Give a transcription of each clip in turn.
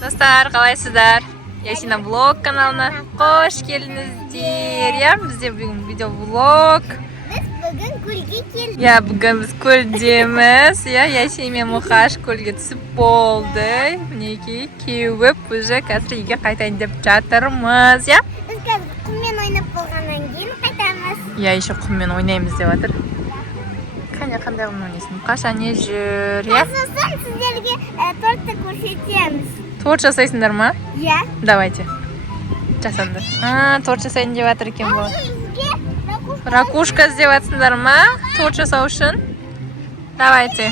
Достар, қалайсыздар? Ясина влог каналына қош келдіңіздер. Я, бізде бүгін видеоблог. Біз бүгін көлге келдік. Я, бүгін біз көлдеміз. Я, Ясин мен Мұқаш көлге түсіп болды. Мінекей, кеуіп, уже қазір үйге қайтайын деп жатырмыз. Я? Біз қазір құммен ойнап болғаннан кейін қайтамыз. Я, еще құммен ойнаймыз деп жатыр. Қандай құммен ойнайсың? Мұқаш әне жүр. Я? Сосын сіздерге тортты көрсетеміз. Торт жасайсыңдар ма? Иә. Давайте. Жасаңдар. Торт жасайын деп жатыр екен бұл. Ракушка іздеп жатсыңдар ма? Торт жасау үшін. Давайте.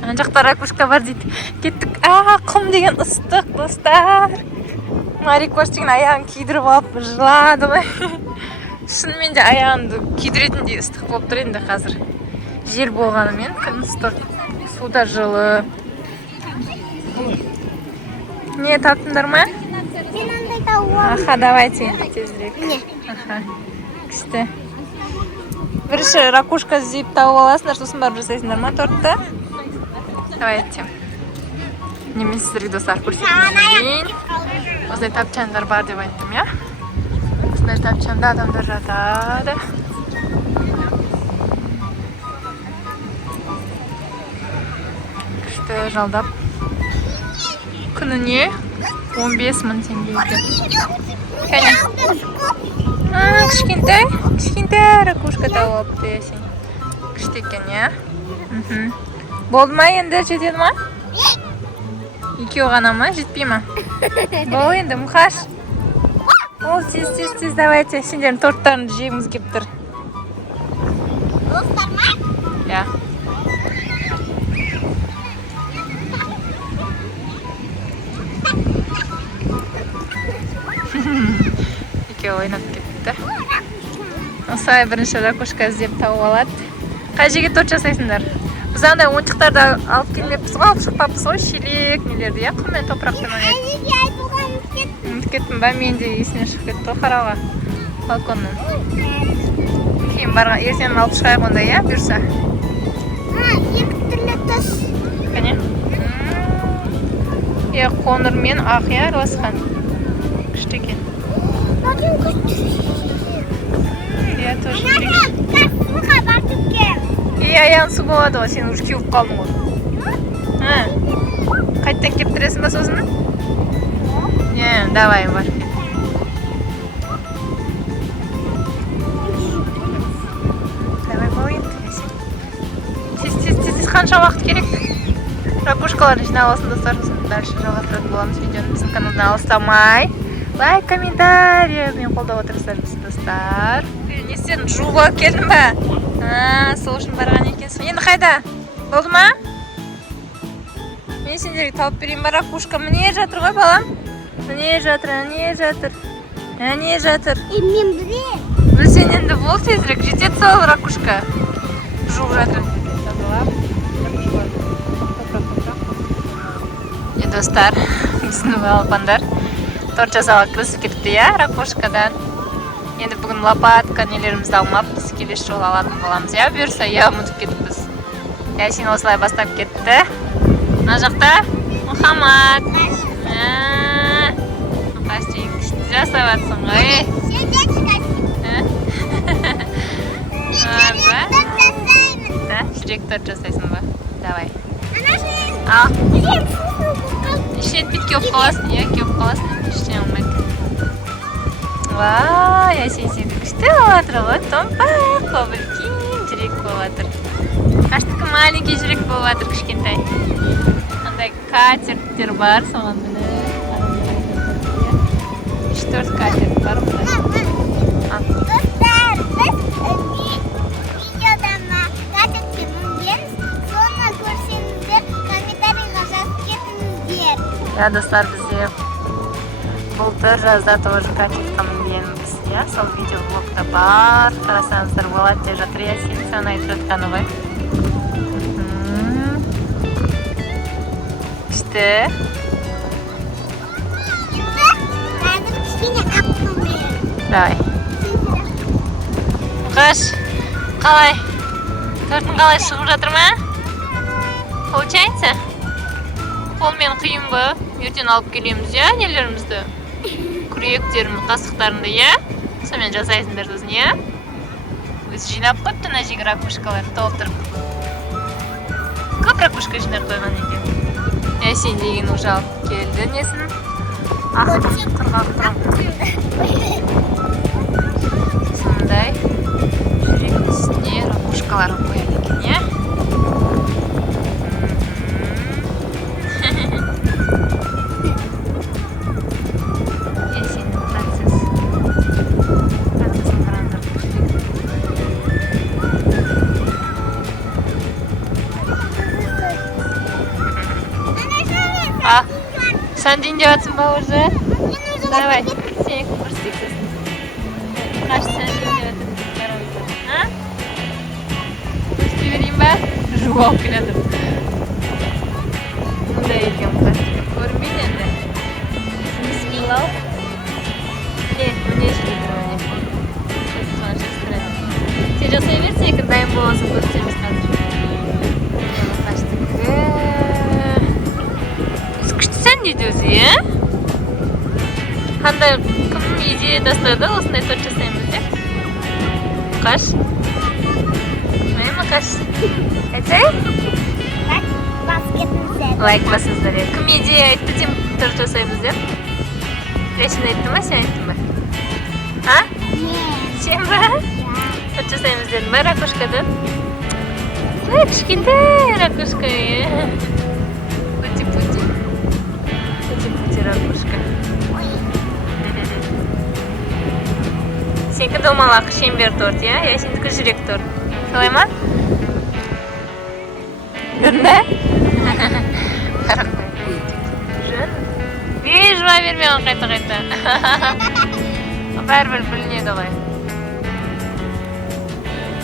Ана жақта ракушка бар дейді. Кеттік. Құм деген ыстық, достар. Марикош деген аяғын күйдіріп алып жылады ғой. Шынымен де аяғымды күйдіретіндей ыстық болып тұр енді қазір. Жел болғанымен күн ыстық. Суда жылы. Не таптыңдар ма? Мен андай тауып алдым. Аха, давайте. Тезірек. Аха. Күшті. Бірінші ракушка іздеп тауып аласыңдар, сосын барып жасайсыңдар ма тортты? Давайте. Немен сіздерге достар көрсетейін. Осындай тапчандар бар деп айттым, я? Осындай тапчанда адамдар жатады. Күшті жалдап. Күніне 15 мың теңге екен. Кәне. Кішкентай ракушка тауып алыпты Ясин. Күшті екен, я? Болды ма енді, жетеді ма? Екеу ғана ма? Жетпей ма? Бол енді, Мұқаш. Ол, тез, давайте. Сендердің торттарын жегіміз кеп тұр. Достар ма? Я. Екеу ойнап кетті. Осылай бірінші ракушка іздеп тауып алады. Қай жерге торт жасайсыңдар? Біз андай ойыншықтарды алып келмеппіз ғой, алып шықпаппыз ғой, шелек нелерді, я? Құм мен топырақпен ойнайды. Әжеге айтуға ұмытып Кеттім ба, мен де есіне шығып кетті ғой қарауға. Балконнан. Кейін ертең алып шығайық онда, я, бұйырса? Екі түрлі түс. Кәне? Қоңыр мен ақ, я, араласқан. Күшті екен. Я тоже Суға бартып кел. Аяғын су болады ғой, сен уже кеуіп қалдың ғой. Қайттан кеп тұресің ба сосын? Давай, бар. Давай, болайын. Тез, қанша уақыт керек? Ракушкаларын жинап алсын, достар, сосын дальше жалғастыратын боламыз видеоны. Біздің каналдан алыстамай. Лайк, комментарий. Мен қолдап отырсыздар біздің достар. Не сен жуып алып келдің ба? Сол үшін барған екенсің. Енді қайда? Болды ма? Мен сендерге тауып берейін ба ракушка? Міне жатыр ғой, балам? Міне жатыр. Мен білем. Білсен енді бол тезірек. Жетеді сол ракушка. Жуып жатыр. Достар, біздің балапандар торт жасауға кірісіп кетіпті, я, ракушкадан. Енді бүгін лопатка нелерімізді алмаппыз, келесі жолы алатын боламыз, я, бұйырса, я, ұмытып кетіппіз. Ясин осылай бастап кетті. Мына жақта Мұхаммад. Мұқаш деген күшті жасап жатсың ғой. Жүрек торт жасайсың ба? Давай. Ал. Ішіне етпейді, кеуіп қаласың, я, кеуіп қаласың, ештеңе алмайды. Ясин сені күшті болатыр ғой, томпақ, көбілкен жүрек болатыр. Қаштікі маленький жүрек болатыр, кішкентай. Андай катертер бар, соған міне. 3-4 катер бар. Достар, біз видеодан катертке мінгенбіз. Соны көрсеңіздер, комментарийға жазып кетіңіздер. Я, достар, бізде былтыр жазда тоже катертқа мінгенбіз. Я, сол видеоблогта бар. Қарасаңыздар болады деп жатыр. Я, сен айтып жатқаны ғой. Күшті. Қазір кішкене қаптым мен. Давай. Мұқаш, қалай? Тортың қалай шығып жатыр ма? ба? Ертең алып келеміз, я, нелерімізді? Күректеріміз, қасықтарымды, я? Сонымен жасайсыңдар сосын, я? Өзі жинап қойыпты, мына жерге ракушкаларды толтырып. Көп ракушка жинап қойған екен. Ясин деген уже алып келді несін. Құрғақ. Сондай жүрек үстіне ракушкаларын қояды екен, я? Ясиннің процессын қараңдар. Sen dinliyorsun ba уже? Давай, сені көрсетейік. Қаш, сен dinliyorsun. Ha? Көрсете берейін ба? Жуып алып келеді. Мұндай екен пластик. Көрінбейді енді. Не спилау? Міне жүреді міне. Сен жасай берсін, екі дайын боласын көрсетеміз қазір. Sen ne diyorsun ya? Handa kim iyice dastırdı olsun da torça sevmedi. Kaç? Ne mi kaç? Ete? Like basınızlar ya. Kim iyice etti tim torça sevmedi? Reşin ettin mi sen ettin mi? Ha? Sen mi? Torça sevmedi mi? Rakuşkadı. Rakuşkinde rakuşkayı. Пути. Ракушка. Сенікі домалақ шеңбер торт, я? Я сенікі жүрек торт. Солай ма? Көрді? Жуа берме оған қайта. Бәрібір білінеді ғой.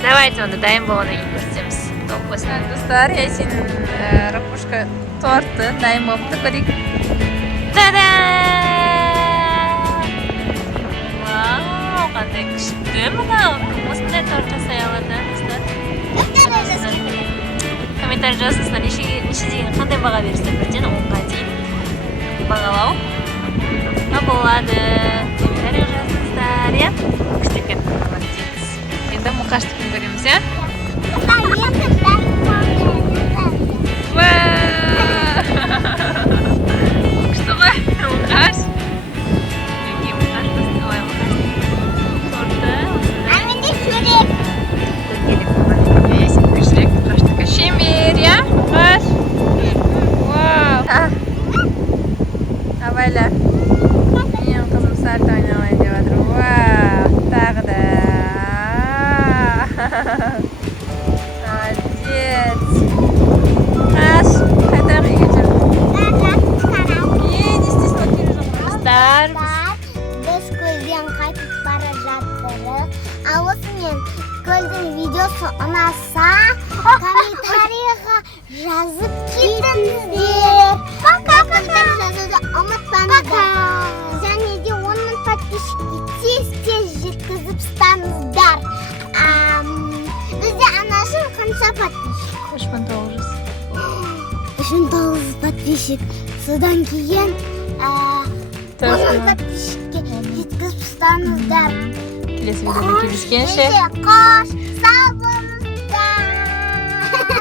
Давайте онда дайын болғаннан кейін көрсетеміз. Осыдан достар, Ясиннің ракушка торты дайын болыпты, көрейік. Та-да! Вау, қандай күшті мынау. Кім осындай торт жасай алады, достар? Комментарий жазыңыздар, неше деген қандай баға бересіздер? Бірден 10-ға дейін бағалау болады. Комментарий жазыңыздар, я? Күшті екен. Енді мұқаштықын көреміз, я? Абайла. Менің қызым сальто ойнамайын деп жатыр. Вау, тағы да. Молодец. Қаш, қайта үйге жүр. Не істейсің ол келе жоқ достар? Біз көлден қайтып бара жатырмыз. Ал осымен көлдің видеосы ұнаса, комментарийға жазып кетіңіздер. Комментарий жазуды ұмытпаңыздар. Және де 10 000 подписчикке тез жеткізіп ұстаңыздар. Бізде анашым қанша подписчик? 3900. 3900 подписчик. Содан кейін 10 000 подписчикке жеткізіп ұстаңыздар. Келесі видеода кездескенше. Қош, сау